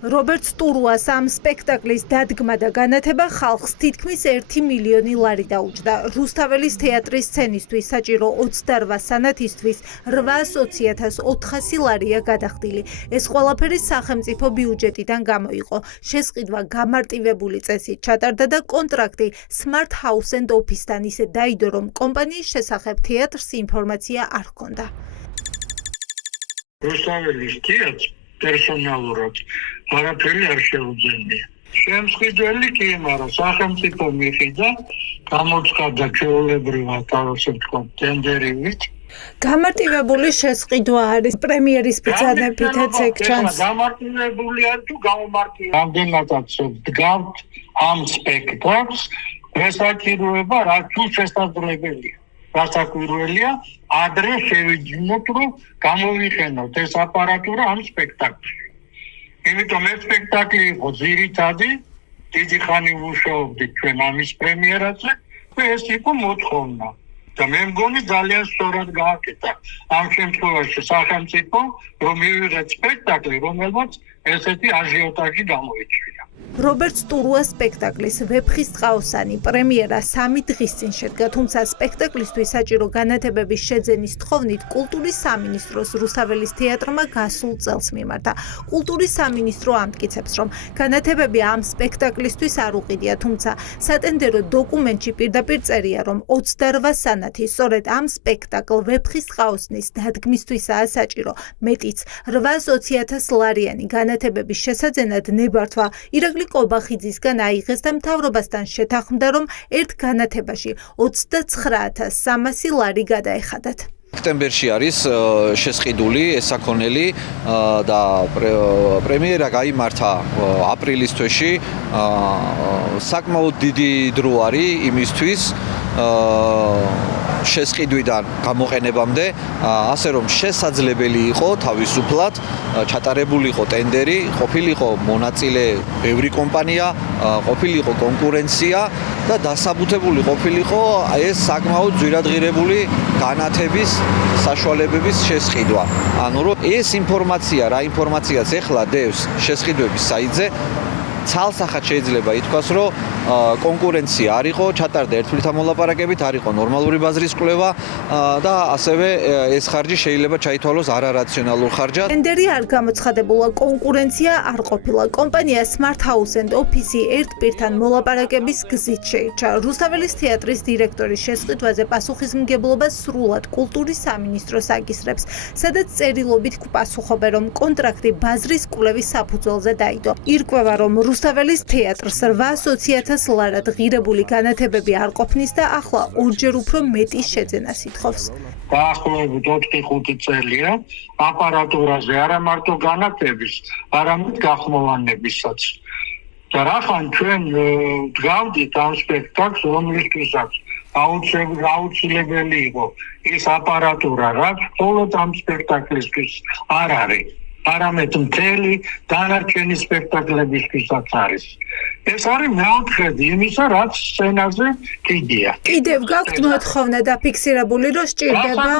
რობერტ სტურუას ამ სპექტაკლის დადგმა და განათება ხალხს თითქმის 1 მილიონი ლარი დაუჯდა. რუსთაველის თეატრის სცენისთვის საჭირო 28 სანათისთვის 820,400 ლარია გადახდილი. ეს ყველაფერი სახელმწიფო ბიუჯეტიდან გამოიყო. შესყიდვა გამარტივებული წესით ჩატარდა და კონტრაქტი Smart House and Office-თან ისე დაიდო, რომ კომპანიის შესახებ თეატრს ინფორმაცია არ ჰქონდა. რუსთაველის თეატრს პერსონალურად არაფერი არ შეუძენია. შემსყიდველი კი, მაგრამ სახელმწიფო მიხიდა, გამოცხადდა ჩვეულებრივად, ასე ვთქვათ, ტენდერით. გამარტივებული შესყიდვა არის პრემიერის ბრძანებითაც ეგ ჩანს. გამარტივებული არ თუ გამომარტივებული. რამდენადაც დგავთ ამ სპექტაკლს, ესაჭიროება რა თუ შესაძლებელია. გასაკვირველია, ადრე შევიჯინოთ, რომ გამოვიყენოთ ეს აპარატურა ამ სპექტაკლში. იმიტომ ეს სპექტაკლი იყო ძირითადი, დიდი ხანი ვუშაობდით ჩვენ ამის პრემიერაზე და ეს იყო მოთხოვნა. და მე მგონი ძალიან სწორად გააკეთა ამ შემთხვევაში სახელმწიფო, რომ მივიღეთ სპექტაკლი, რომელმაც ესეთი აჟიოტაჟი გამოიწვია. რობერტ სტურუას სპექტაკლის „ვეფხის ტყაოსანი“ პრემიერა 3 დღის წინ შედგა, თუმცა სპექტაკლისთვის საჭირო განათებების შეძენის თხოვნით კულტურის სამინისტროს რუსთაველის თეატრმა გასულ წელს მიმართა. კულტურის სამინისტრო ამტკიცებს, რომ განათებები ამ სპექტაკლისთვის არ უყიდია, თუმცა სატენდერო დოკუმენტში პირდაპირ წერია, რომ 28 სანათი სწორედ ამ სპექტაკლ „ვეფხის ტყაოსნის“ დადგმისთვისაა საჭირო. მეტიც 820,000 ლარიანი განათებების შესაძენად ნებართვა ირაკლი კობახიძისგან აიღეს და მთავრობასთან შეთანხმდა, რომ ერთ განათებაში 29,300 ლარი გადაეხადათ. სექტემბერში არის შესყიდული ეს საქონელი და პრემიერა გაიმართა აპრილის თვეში. საკმაოდ დიდი დრო არის იმისთვის შესყიდვიდან გამოყენებამდე, ასე რომ შესაძლებელი იყო თავისუფლად ჩატარებული იყო ტენდერი, ყოფილიყო მონაწილე ბევრი კომპანია, ყოფილიყო კონკურენცია და დასაბუთებული ყოფილიყო ეს საკმაოდ ძვირადღირებული განათების საშუალებების შესყიდვა. ანუ რომ ეს ინფორმაცია, რა ინფორმაციაც ეხლა დევს შესყიდვების საიტზე, ცალსახად შეიძლება ითქვას, რომ კონკურენცია არ იყო, ჩატარდა ერთმანეთთან მოლაპარაკებით, არ იყო ნორმალური ბაზრის კვლევა და ასევე ეს ხარჯი შეიძლება ჩაითვალოს არარაციონალურ ხარჯად. ტენდერი არ გამოცხადებულა, კონკურენცია არ ყოფილა. კომპანია Smart House and Office ერთ პირთან მოლაპარაკების გზით შეირჩა. რუსთაველის თეატრის დირექტორის შესყიდვაზე პასუხისმგებლობას სრულად კულტურის სამინისტროს აკისრებს, სადაც წერილობით გვპასუხობენ, რომ კონტრაქტი ბაზრის კვლევის საფუძველზე დაიდო. ირკვევა, რომ რუსთაველის თეატრს 820,000 ლარად ღირებული განათებები არ ყოფნის და ახლა ორჯერ უფრო მეტი შეძენას ითხოვს. დაახლოებით 4-5 წელია აპარატურაზე არა მარტო განათების, არამედ გახმოვანებისაც. და რახან ჩვენ დგავდით ამ სპექტაკლს, რომლისთვისაც აუცილებელი იყო ეს აპარატურა, რაც მხოლოდ ამ სპექტაკლისთვის არ არის. არამედ მთელი დანარჩენი სპექტაკლებისთვისაც არის. ეს არის მეოთხედი იმისა, რაც სცენაზე კიდია. კიდევ გაქვთ მოთხოვნა დაფიქსირებული, რომ სჭირდება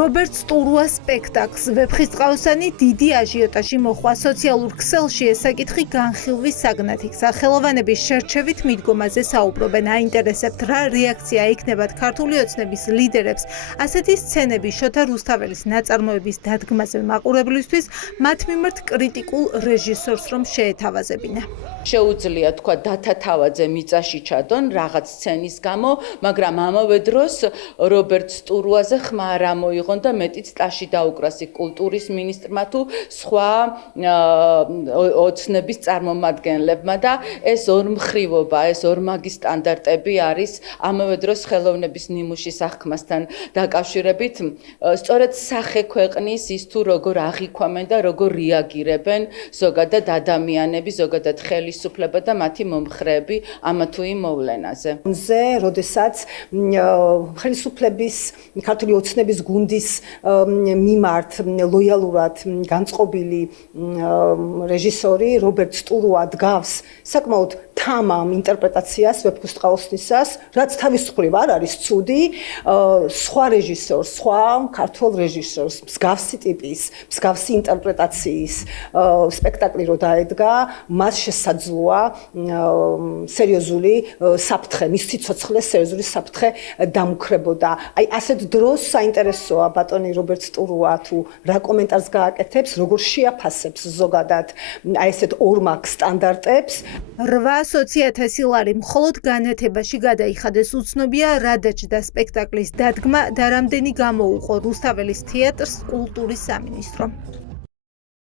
რობერტ სტურუას სპექტაკლს „ვეფხის ტყაოსანი“ დიდი აჟიოტაჟი მოჰყვა. სოციალურ ქსელში ეს საკითხი განხილვის საგნად იქცა. ხელოვანების შერჩევით მიდგომაზე საუბრობენ, აინტერესებთ რა რეაქცია ექნებათ ქართული ოცნების ლიდერებს ასეთი სცენები შოთა რუსთაველის ნაწარმოების დადგმაზე მაყურებლისთვის, მათ მიმართ კრიტიკულ რეჟისორს რომ შეეთავაზებინა. შეუძლია თქვა დათათავაძე მიწაში ჩადონ რაღაც სცენის გამო, მაგრამ ამავე დროს რობერტ სტურუაზე ხმა არ ამოიღონ და მეტიც ტაში დაუკრას კულტურის მინისტრმა თუ სხვა ოცნების წარმომადგენლებმა და ეს ორმხრივობა, ეს ორმაგი სტანდარტები არის ამავე დროს ხელოვნების ნიმუშის აღქმასთან დაკავშირებით. სწორედ სახე ქვეყნის ის თუ როგორ აღიქვამენ და როგორ რეაგირებენ ზოგადად ადამიანები, ზოგადად ხელისუფლება და მათი მომხრეები ამა თუ იმ მოვლენაზე. როდესაც ხელისუფლების ქართული ოცნების გუნდის მიმართ ლოიალურად განწყობილი რეჟისორი რობერტ სტურუა დგავს საკმაოდ თამამ ინტერპრეტაციას ვეფხისტყაოსნისას, რაც თავის მხრივ არ არის ცუდი, სხვა რეჟისორს, სხვა ქართველ რეჟისორს, მსგავსი ტიპის, მსგავსი ინტერპრეტაციის სპექტაკლი რო დაედგა, მას შესაძლოა სერიოზული საფრთხე, მის სიცოცხლეს სერიოზული საფრთხე დამუქრებოდა. აი ასეთ დროს საინტერესოა ბატონი რობერტ სტურუა თუ რა კომენტარს გააკეთებს, როგორ შეაფასებს ზოგადად აი ესეთ ორმაგ სტანდარტებს. 800.000 ლარი მხოლოდ განათებაში გადაიხადეს, უცნობია რა დაჯდა სპექტაკლის დადგმა და რამდენი გამოუყო რუსთაველის თეატრს კულტურის სამინისტრო.